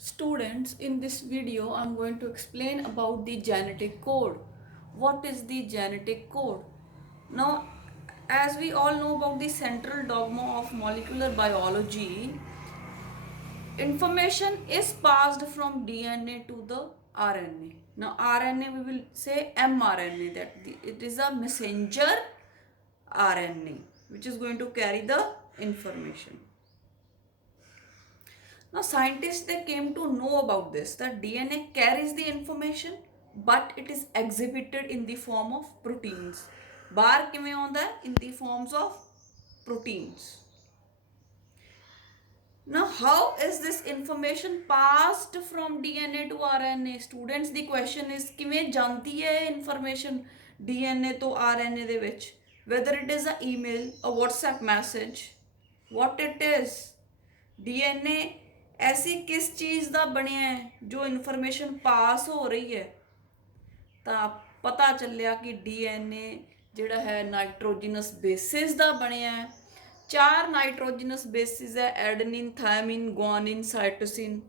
Students, in this video, I'm going to explain about the genetic code. What is the genetic code? Now, as we all know about the central dogma of molecular biology, information is passed from DNA to the RNA. Now, RNA we will say mRNA, that it is a messenger RNA which is going to carry the information. Now scientists they came to know about this that DNA carries the information but it is exhibited in the form of proteins. बाहर किमें आउंदा है in the forms of proteins. Now how is this information passed from DNA to RNA? Students the question is किमें जानती है information DNA तो RNA ਦੇ ਵਿੱਚ, whether it is a email, a WhatsApp message, what it is. DNA ऐसी किस चीज़ ਦਾ ਬਣਿਆ ਹੈ ਜੋ ਇਨਫੋਰਮੇਸ਼ਨ ਪਾਸ ਹੋ ਰਹੀ ਹੈ, ਤਾਂ ਪਤਾ ਚੱਲਿਆ ਕਿ DNA ਜਿਹੜਾ ਹੈ ਨਾਈਟ੍ਰੋਜਨਸ ਬੇਸਿਸ ਦਾ ਬਣਿਆ ਹੈ। 4 ਨਾਈਟ੍ਰੋਜਨਸ ਬੇਸਿਸ ਹੈ, ਐਡਨਿਨ, ਥਾਇਮਿਨ, ਗੁਆਨਿਨ, ਸਾਈਟੋਸਿਨ।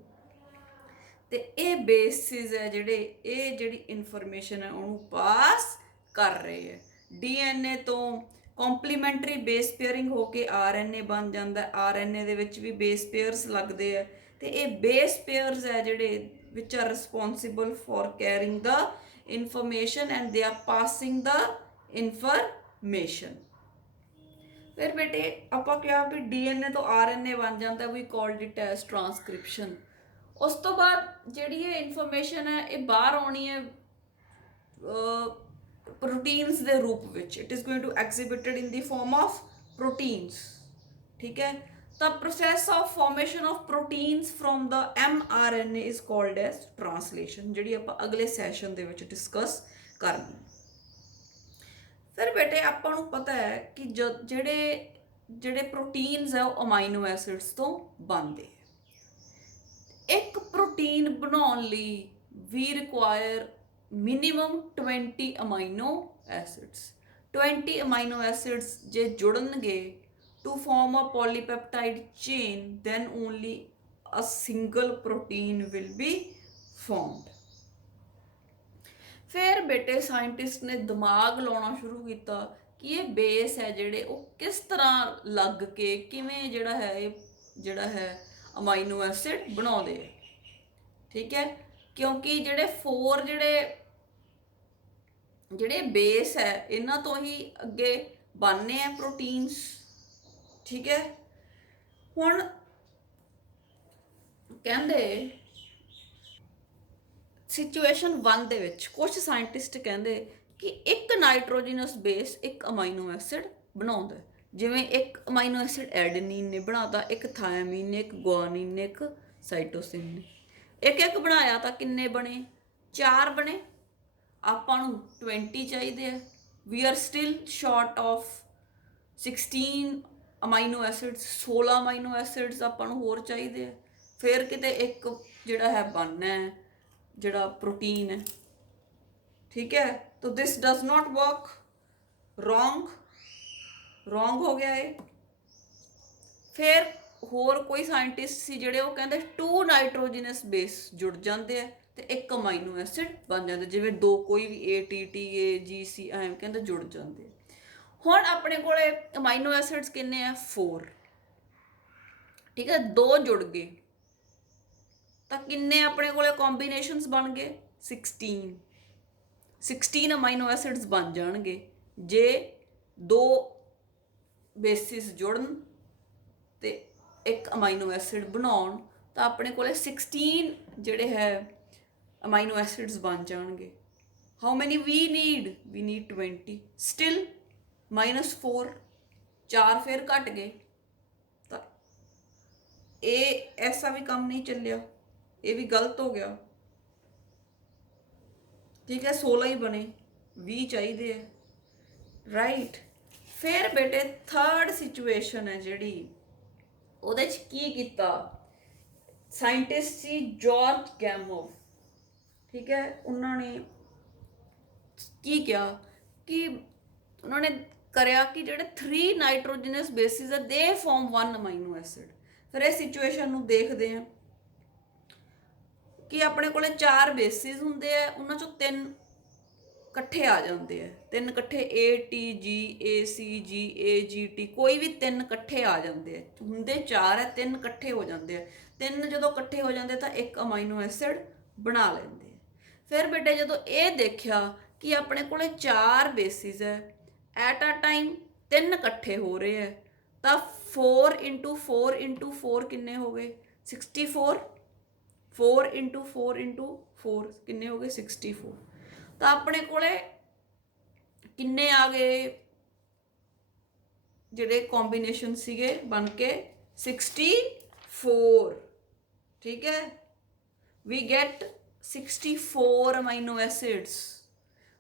ਤੇ ਇਹ ਬੇਸਿਸ ਹੈ ਇਹ ਜਿਹੜੀ ਇਨਫੋਰਮੇਸ਼ਨ ਹੈ ਉਹਨੂੰ ਪਾਸ ਕਰ ਰਹੇ ਹੈ। DNA ਤੋਂ ਕੰਪਲੀਮੈਂਟਰੀ ਬੇਸ ਪੇਅਰਿੰਗ ਹੋ ਕੇ RNA ਬਣ ਜਾਂਦਾ। RNA ਦੇ ਵਿੱਚ ਵੀ ਬੇਸ ਪੇਅਰਸ ਲੱਗਦੇ ਆ ਤੇ ਇਹ ਬੇਸ ਪੇਅਰਸ ਹੈ ਜਿਹੜੇ ਵਿਚ are responsible for carrying the information and they are passing the information. ਫਿਰ ਬੇਟੇ ਆਪਾਂ ਕਿਹਾ ਵੀ DNA ਤੋਂ RNA ਬਣ ਜਾਂਦਾ, ਵੀ ਕਾਲਡ ਇਟ ਐਸ ਟ੍ਰਾਂਸਕ੍ਰਿਪਸ਼ਨ। ਉਸ ਤੋਂ ਬਾਅਦ ਜਿਹੜੀ ਇਹ ਇਨਫੋਰਮੇਸ਼ਨ ਹੈ ਇਹ ਬਾਹਰ ਆਉਣੀ ਹੈ प्रोटीन्स ਦੇ रूप ਵਿੱਚ। It is going to exhibited in the form of proteins. ठीक है, the process of formation of proteins from the mRNA is called as translation, ਜਿਹੜੀ ਆਪਾਂ ਅਗਲੇ ਸੈਸ਼ਨ ਦੇ ਵਿੱਚ ਡਿਸਕਸ ਕਰਨੀ। ਫਿਰ ਬੇਟੇ ਆਪਾਂ ਨੂੰ ਪਤਾ ਹੈ ਕਿ ਜਿਹੜੇ ਪ੍ਰੋਟੀਨਸ ਹੈ ਉਹ ਅਮਾਈਨੋ ਐਸਿਡਸ ਤੋਂ ਬਣਦੇ ਹੈ। ਇੱਕ ਪ੍ਰੋਟੀਨ ਬਣਾਉਣ ਲਈ ਵੀ require minimum 20 amino acids। 20 amino acids ਜੇ ਜੁੜਨਗੇ to form a polypeptide chain, then only a single protein will be formed। ਫਿਰ ਬੇਟੇ ਸਾਇੰਟਿਸਟ ਨੇ ਦਿਮਾਗ ਲਾਉਣਾ ਸ਼ੁਰੂ ਕੀਤਾ ਕਿ ਇਹ ਬੇਸ ਹੈ ਜਿਹੜੇ ਉਹ ਕਿਸ ਤਰ੍ਹਾਂ ਲੱਗ ਕੇ ਕਿਵੇਂ ਜਿਹੜਾ ਹੈ ਅਮਾਈਨੋ ਐਸਿਡ ਬਣਾਉਂਦੇ ਹੈ। ਠੀਕ ਹੈ, ਕਿਉਂਕਿ ਜਿਹੜੇ 4 ਜਿਹੜੇ ਬੇਸ ਹੈ ਇਹਨਾਂ ਤੋਂ ਹੀ ਅੱਗੇ ਬਣਨੇ ਆ ਪ੍ਰੋਟੀਨਸ। ਠੀਕ ਹੈ, ਹੁਣ ਕਹਿੰਦੇ ਸਿਚੁਏਸ਼ਨ 1 ਦੇ ਵਿੱਚ ਕੁਝ ਸਾਇੰਟਿਸਟ ਕਹਿੰਦੇ ਕਿ ਇੱਕ ਨਾਈਟ੍ਰੋਜਨਸ ਬੇਸ ਇੱਕ ਅਮਾਈਨੋ ਐਸਿਡ ਬਣਾਉਂਦਾ। ਜਿਵੇਂ ਇੱਕ ਅਮਾਈਨੋ ਐਸਿਡ ਐਡਨਿਨ ਨੇ ਬਣਾਤਾ, ਇੱਕ ਥਾਇਮਿਨ ਨੇ, ਇੱਕ ਗੁਆਨਿਨ ਨੇ, ਇੱਕ ਸਾਈਟੋਸਿਨ ਨੇ। ਇੱਕ ਬਣਾਇਆ ਤਾਂ ਕਿੰਨੇ ਬਣੇ? 4 ਬਣੇ। ਆਪਾਂ ਨੂੰ 20 ਚਾਹੀਦੇ ਆ। We are still short of 16 amino acids. 16 amino acids ਆਪਾਂ ਨੂੰ ਹੋਰ ਚਾਹੀਦੇ ਆ। ਫਿਰ ਕਿਤੇ ਇੱਕ ਜਿਹੜਾ ਹੈ ਬਣਨਾ ਹੈ ਜਿਹੜਾ ਪ੍ਰੋਟੀਨ ਹੈ। ਠੀਕ ਹੈ, ਤਾਂ ਦਿਸ ਡਜ਼ ਨਾਟ ਵਰਕ। ਰੋਂਗ ਹੋ ਗਿਆ ਇਹ। ਫਿਰ ਹੋਰ ਕੋਈ ਸਾਇੰਟਿਸਟ ਸੀ ਜਿਹੜੇ ਉਹ ਕਹਿੰਦੇ 2 ਨਾਈਟ੍ਰੋਜਨਸ ਬੇਸ ਜੁੜ ਜਾਂਦੇ ਆ ਤੇ ਇੱਕ ਅਮਾਈਨੋ ਐਸਿਡ ਬਣ ਜਾਂਦਾ। ਜਿਵੇਂ 2 ਕੋਈ ਵੀ ATT AGC ਐਵੇਂ ਕਹਿੰਦੇ ਜੁੜ ਜਾਂਦੇ। ਹੁਣ ਆਪਣੇ ਕੋਲੇ ਅਮਾਈਨੋ ਐਸਿਡਸ ਕਿੰਨੇ ਆ? 4। ਠੀਕ ਹੈ, 2 ਜੁੜ ਗਏ ਤਾਂ ਕਿੰਨੇ ਆਪਣੇ ਕੋਲੇ ਕੰਬੀਨੇਸ਼ਨਸ ਬਣ ਗਏ? 16 ਅਮਾਈਨੋ ਐਸਿਡਸ ਬਣ ਜਾਣਗੇ ਜੇ 2 ਬੇਸਿਸ ਜੁੜਨ ਤੇ ਇੱਕ ਅਮਾਈਨੋ ਐਸਿਡ ਬਣਾਉਣ ਤਾਂ ਆਪਣੇ ਕੋਲੇ 16 ਜਿਹੜੇ ਹੈ ਅਮਾਈਨੋ ਐਸਿਡਸ ਬਣ ਜਾਣਗੇ। How many we need 20। Still -4, 4 ਫਿਰ ਘਟ ਗਏ ਤਾਂ ਇਹ ਐਸਾ ਵੀ ਕੰਮ ਨਹੀਂ ਚੱਲਿਆ, ਇਹ ਵੀ ਗਲਤ ਹੋ ਗਿਆ। ਠੀਕ ਹੈ, 16 ਹੀ ਬਣੇ, 20 ਚਾਹੀਦੇ ਹੈ। ਰਾਈਟ। ਫਿਰ ਬੇਟੇ 3rd ਸਿਚੁਏਸ਼ਨ ਹੈ ਜਿਹੜੀ ਉਹਦੇ 'ਚ ਕੀ ਕੀਤਾ ਸਾਇੰਟਿਸਟ ਸੀ ਜਾਰਜ ਗੈਮੋਵ। ਠੀਕ ਹੈ, ਉਹਨਾਂ ਨੇ ਕੀ ਕਿਹਾ ਕਿ ਉਹਨਾਂ ਨੇ ਕਰਿਆ ਕਿ ਜਿਹੜੇ 3 ਨਾਈਟ੍ਰੋਜਨਸ ਬੇਸਿਸ ਹੈ ਦੇ ਫਾਰਮ 1 ਅਮਾਈਨੋ ਐਸਿਡ। ਫਿਰ ਇਹ ਸਿਚੁਏਸ਼ਨ ਨੂੰ ਦੇਖਦੇ ਹਾਂ। ਕਿ ਆਪਣੇ ਕੋਲੇ 4 ਬੇਸਿਸ ਹੁੰਦੇ ਆ, ਉਹਨਾਂ ਚੋਂ 3 ਇਕੱਠੇ ਆ ਜਾਂਦੇ ਆ, 3 ਇਕੱਠੇ ATG ACG AGT, ਕੋਈ ਵੀ 3 ਇਕੱਠੇ ਆ ਜਾਂਦੇ ਆ, ਹੁੰਦੇ 4 ਹੈ, 3 ਇਕੱਠੇ ਹੋ ਜਾਂਦੇ ਆ। 3 ਜਦੋਂ ਇਕੱਠੇ ਹੋ ਜਾਂਦੇ ਤਾਂ ਇੱਕ ਅਮਾਈਨੋ ਐਸਿਡ ਬਣਾ ਲੈਂਦੇ ਆ। ਫਿਰ ਬੇਟੇ ਜਦੋਂ ਇਹ ਦੇਖਿਆ ਕਿ ਆਪਣੇ ਕੋਲੇ 4 ਬੇਸਿਸ ਹੈ, ਐਟ ਅ ਟਾਈਮ 3 ਇਕੱਠੇ ਹੋ ਰਹੇ ਹੈ, ਤਾਂ 4 × 4 × 4 ਕਿੰਨੇ ਹੋ ਗਏ? 64। 4 × 4 × 4 ਕਿੰਨੇ ਹੋ ਗਏ? 64। ਤਾਂ ਆਪਣੇ ਕੋਲੇ ਕਿੰਨੇ ਆ ਗਏ ਜਿਹੜੇ ਕੰਬੀਨੇਸ਼ਨ ਸੀਗੇ ਬਣ ਕੇ? 64। ਠੀਕ ਹੈ, we get 64 amino acids,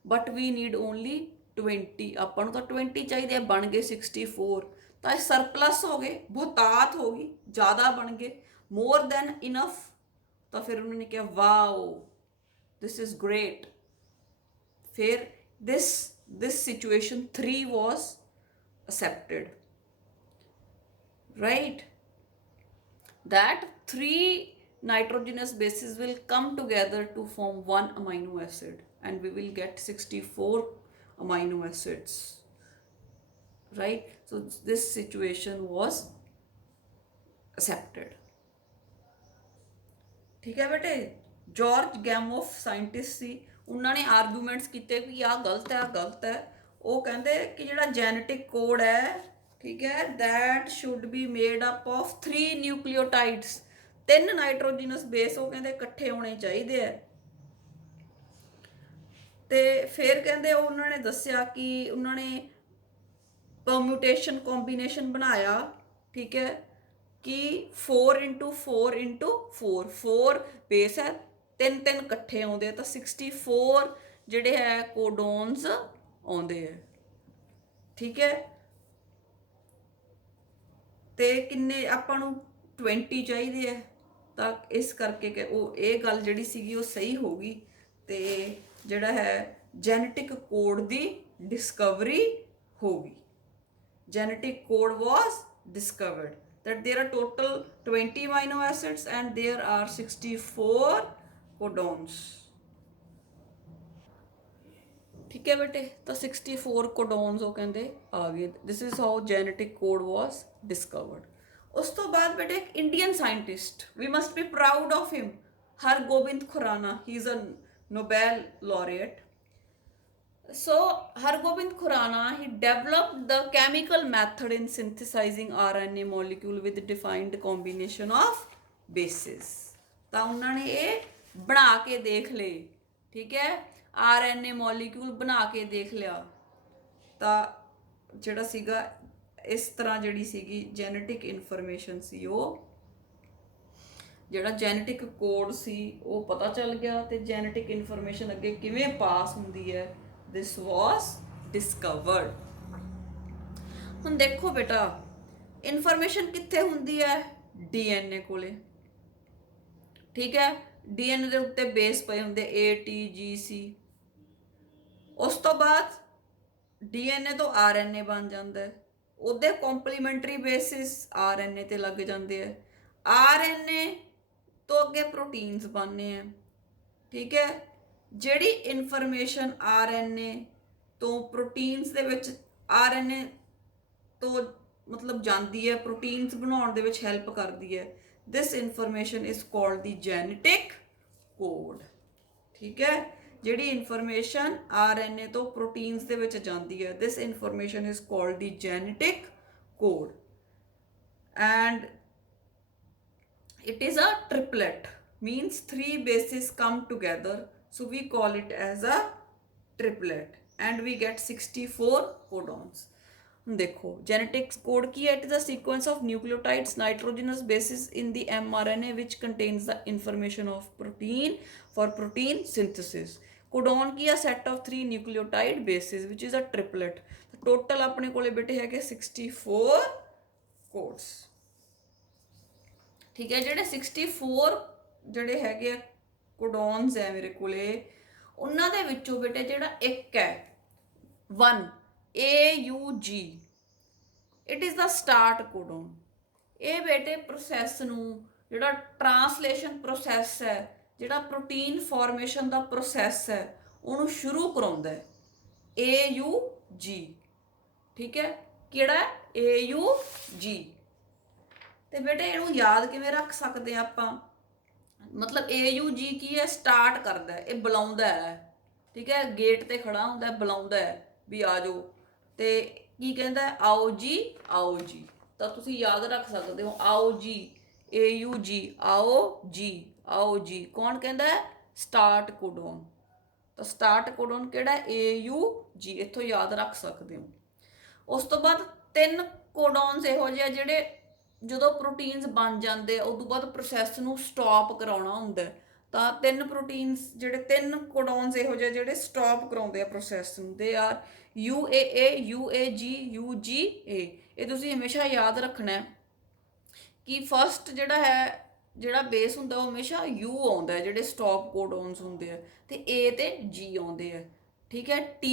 but we need only 20। ਆਪਾਂ ਨੂੰ ਤਾਂ 20 ਚਾਹੀਦੇ ਆ, ਬਣ ਗਏ 64। ਤਾਂ ਇਹ ਸਰਪਲਸ ਹੋ ਗਏ, ਬਹੁਤਾਤ ਹੋ ਗਈ, ਜ਼ਿਆਦਾ ਬਣ ਗਏ, ਮੋਰ ਦੈਨ ਇਨਫ। ਤਾਂ ਫਿਰ ਉਹਨਾਂ ਨੇ ਕਿਹਾ ਵਾਓ, ਦਿਸ ਇਜ਼ ਗ੍ਰੇਟ। ਫਿਰ this situation 3 was accepted, right? That 3 nitrogenous bases will come together to form 1 amino acid, and we will get 64 amino acids, right? So this situation was accepted। ਠੀਕ ਹੈ ਬੇਟੇ, ਜॉर्ज ਗੈਮੋਫ scientist ਸੀ, ਉਹਨਾਂ ਨੇ arguments ਕੀਤੇ ਵੀ ਆਹ ਗਲਤ ਹੈ, ਆਹ ਗਲਤ ਹੈ। ਉਹ ਕਹਿੰਦੇ ਕਿ ਜਿਹੜਾ ਜੈਨੇਟਿਕ ਕੋਡ ਹੈ, ਠੀਕ ਹੈ, that should be made up of 3 nucleotides, 3 nitrogens base ਉਹ ਕਹਿੰਦੇ ਇਕੱਠੇ ਹੋਣੇ ਚਾਹੀਦੇ ਹੈ। ਤੇ ਫਿਰ ਕਹਿੰਦੇ ਉਹਨਾਂ ਨੇ ਦੱਸਿਆ ਕਿ ਉਹਨਾਂ ਨੇ ਪਰਮਿਊਟੇਸ਼ਨ ਕੰਬੀਨੇਸ਼ਨ ਬਣਾਇਆ, ਠੀਕ ਹੈ, ਕਿ 4 × 4 × 4 4 ਬੇਸ ਹੈ, 3 ਇਕੱਠੇ ਆਉਂਦੇ ਆ, ਤਾਂ 64 ਜਿਹੜੇ ਹੈ ਕੋਡੋਨਸ ਆਉਂਦੇ ਆ। ਠੀਕ ਹੈ, ਤੇ ਕਿੰਨੇ ਆਪਾਂ ਨੂੰ 20 ਚਾਹੀਦੇ ਆ, ਤਾਂ ਇਸ ਕਰਕੇ ਕਿ ਉਹ ਇਹ ਗੱਲ ਜਿਹੜੀ ਸੀਗੀ ਉਹ ਸਹੀ ਹੋ ਗਈ, ਤੇ ਜਿਹੜਾ ਹੈ ਜੈਨੇਟਿਕ ਕੋਡ ਦੀ ਡਿਸਕਵਰੀ ਹੋ ਗਈ। Genetic code was discovered that there are total 20 amino acids and there are 64 codons। ठीक है बेटे, तो 64 codons वो कहते आ गए। this is how genetic code was discovered। उस तो बाद बेटे एक Indian scientist, we must be proud of him, Hargobind Khorana, he is a Nobel laureate। So Hargobind Khurana, he developed the chemical method in synthesizing RNA molecule with defined combination of bases। ਤਾਂ ਉਹਨਾਂ ਨੇ ਇਹ ਬਣਾ ਕੇ ਦੇਖ ਲਏ, ਠੀਕ ਹੈ, RNA molecule ਬਣਾ ਕੇ ਦੇਖ ਲਿਆ। ਤਾਂ ਜਿਹੜਾ ਸੀਗਾ ਇਸ ਤਰ੍ਹਾਂ ਜਿਹੜੀ ਸੀਗੀ ਜੈਨੇਟਿਕ ਇਨਫੋਰਮੇਸ਼ਨ ਸੀ, ਉਹ ਜਿਹੜਾ ਜੈਨੇਟਿਕ ਕੋਡ ਸੀ ਉਹ ਪਤਾ ਚੱਲ ਗਿਆ, ਤੇ ਜੈਨੇਟਿਕ ਇਨਫੋਰਮੇਸ਼ਨ ਅੱਗੇ ਕਿਵੇਂ ਪਾਸ ਹੁੰਦੀ ਹੈ, this was discovered। ਹੁਣ ਦੇਖੋ ਬੇਟਾ, ਇਨਫੋਰਮੇਸ਼ਨ ਕਿੱਥੇ ਹੁੰਦੀ ਹੈ? DNA ਕੋਲੇ, ਠੀਕ ਹੈ, DNA ਦੇ ਉੱਤੇ ਬੇਸ ਪਏ ਹੁੰਦੇ ATGC। ਉਸ ਤੋਂ ਬਾਅਦ DNA ਤੋਂ RNA ਬਣ ਜਾਂਦਾ ਹੈ, ਉਹਦੇ ਕੰਪਲੀਮੈਂਟਰੀ ਬੇਸਿਸ RNA ਤੇ ਲੱਗ ਜਾਂਦੇ ਆ, RNA ਤੋਂ ਅੱਗੇ ਪ੍ਰੋਟੀਨਸ ਬਣਨੇ ਆ। ਠੀਕ ਹੈ, ਜਿਹੜੀ ਇਨਫੋਰਮੇਸ਼ਨ RNA ਤੋਂ ਪ੍ਰੋਟੀਨਸ ਦੇ ਵਿੱਚ RNA ਤੋਂ ਮਤਲਬ ਜਾਂਦੀ ਹੈ, ਪ੍ਰੋਟੀਨਸ ਬਣਾਉਣ ਦੇ ਵਿੱਚ ਹੈਲਪ ਕਰਦੀ ਹੈ, ਦਿਸ information is called the genetic code. ਠੀਕ ਹੈ, ਜਿਹੜੀ ਇਨਫੋਰਮੇਸ਼ਨ RNA ਤੋਂ ਪ੍ਰੋਟੀਨਸ ਦੇ ਵਿੱਚ ਜਾਂਦੀ ਹੈ, ਦਿਸ information is called the genetic code, and it is a triplet, means 3 bases come together, so we call it as a triplet, and we get 64 codons। देखो genetics code की है, it is a sequence of nucleotides nitrogenous bases in the mRNA which contains the information of protein for protein synthesis। Codon की a set of 3 nucleotide bases which is a triplet। total अपने कोले बेटे है कि 64 codes। ठीक है, ਜਿਹੜੇ 64 ਜਿਹੜੇ ਹੈਗੇ ਕੋਡੋਨਸ ਹੈ ਮੇਰੇ ਕੋਲੇ, ਉਹਨਾਂ ਦੇ ਵਿੱਚੋਂ ਬੇਟੇ ਜਿਹੜਾ ਇੱਕ ਹੈ 1 AUG, it is the start codon. ਇਹ ਬੇਟੇ ਪ੍ਰੋਸੈਸ ਨੂੰ, ਜਿਹੜਾ ਟਰਾਂਸਲੇਸ਼ਨ ਪ੍ਰੋਸੈਸ ਹੈ, ਜਿਹੜਾ ਪ੍ਰੋਟੀਨ ਫਾਰਮੇਸ਼ਨ ਦਾ ਪ੍ਰੋਸੈਸ ਹੈ ਉਹਨੂੰ ਸ਼ੁਰੂ ਕਰਾਉਂਦਾ ਹੈ AUG। ਠੀਕ ਹੈ, ਕਿਹੜਾ AUG। ਤੇ ਬੇਟੇ ਇਹਨੂੰ ਯਾਦ ਕਿਵੇਂ ਰੱਖ ਸਕਦੇ ਆ ਆਪਾਂ? ਮਤਲਬ AUG ਕੀ ਹੈ? ਸਟਾਰਟ ਕਰਦਾ ਹੈ, ਇਹ ਬੁਲਾਉਂਦਾ ਹੈ। ਠੀਕ ਹੈ, ਗੇਟ ਤੇ ਖੜਾ ਹੁੰਦਾ ਹੈ, ਬੁਲਾਉਂਦਾ ਹੈ ਵੀ ਆ ਜਾਓ। ਤੇ ਕੀ ਕਹਿੰਦਾ ਹੈ? ਆਓ ਜੀ, ਆਓ ਜੀ। ਤਾਂ ਤੁਸੀਂ ਯਾਦ ਰੱਖ ਸਕਦੇ ਹੋ ਆਓ ਜੀ, AUG, ਆਓ ਜੀ, ਆਓ ਜੀ। ਕੌਣ ਕਹਿੰਦਾ ਹੈ? ਸਟਾਰਟ ਕੋਡੋਨ। ਤਾਂ ਸਟਾਰਟ ਕੋਡੋਨ ਕਿਹੜਾ? AUG। ਇੱਥੋਂ ਯਾਦ ਰੱਖ ਸਕਦੇ ਹੋ। ਉਸ ਤੋਂ ਬਾਅਦ 3 ਕੋਡੋਨਸ ਇਹੋ ਜਿਹੇ ਜਿਹੜੇ ਜਦੋਂ ਪ੍ਰੋਟੀਨਸ ਬਣ ਜਾਂਦੇ ਆ ਉਦੋਂ ਬਾਅਦ ਪ੍ਰੋਸੈਸ ਨੂੰ ਸਟਾਪ ਕਰਾਉਣਾ ਹੁੰਦਾ। ਤਾਂ 3 ਪ੍ਰੋਟੀਨਸ ਜਿਹੜੇ 3 ਕੋਡੋਨਸ ਇਹੋ ਜਿਹੇ ਜਿਹੜੇ ਸਟਾਪ ਕਰਾਉਂਦੇ ਆ ਪ੍ਰੋਸੈਸ ਨੂੰ, they are UAA, UAG, UGA। ਇਹ ਤੁਸੀਂ ਹਮੇਸ਼ਾ ਯਾਦ ਰੱਖਣਾ ਹੈ ਕਿ ਫਸਟ ਜਿਹੜਾ ਬੇਸ ਹੁੰਦਾ ਉਹ ਹਮੇਸ਼ਾ U ਆਉਂਦਾ ਹੈ, ਜਿਹੜੇ ਸਟਾਪ ਕੋਡੋਨਸ ਹੁੰਦੇ ਆ, ਤੇ A ਤੇ G ਆਉਂਦੇ ਆ। ਠੀਕ ਹੈ, T